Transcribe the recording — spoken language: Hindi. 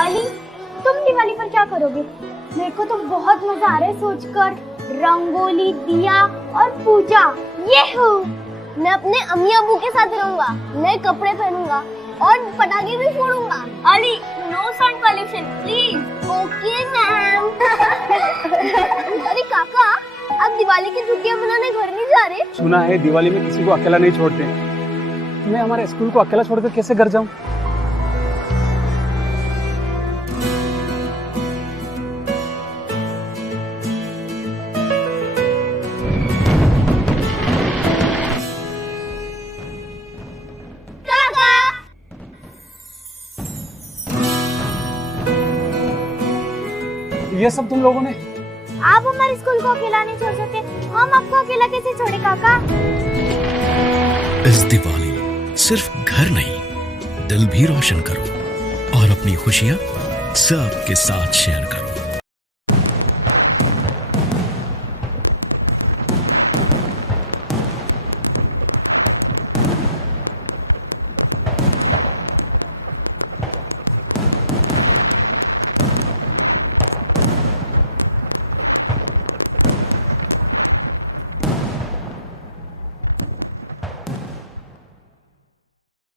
अली, तुम दिवाली पर क्या करोगे? मेरे को तो बहुत मजा आ रहा है सोचकर। रंगोली, दिया और पूजा। ये मैं अपने अम्मी अबू के साथ रहूंगा, नए कपड़े पहनूंगा और पटाखे भी फोड़ूंगा। Ali, no sound pollution please. Okay ma'am. अरे काका, आप दिवाली की छुट्टियां मनाने घर नहीं जा रहे? सुना है दिवाली में किसी को अकेला नहीं छोड़ते। मैं हमारे स्कूल को अकेला छोड़कर कैसे घर जाऊं? ये सब तुम लोगों ने? आप हमारे स्कूल को अकेला नहीं छोड़ सकते, हम आपको अकेला कैसे छोड़े काका? इस दिवाली सिर्फ घर नहीं, दिल भी रोशन करो और अपनी खुशियां सबके साथ शेयर करो।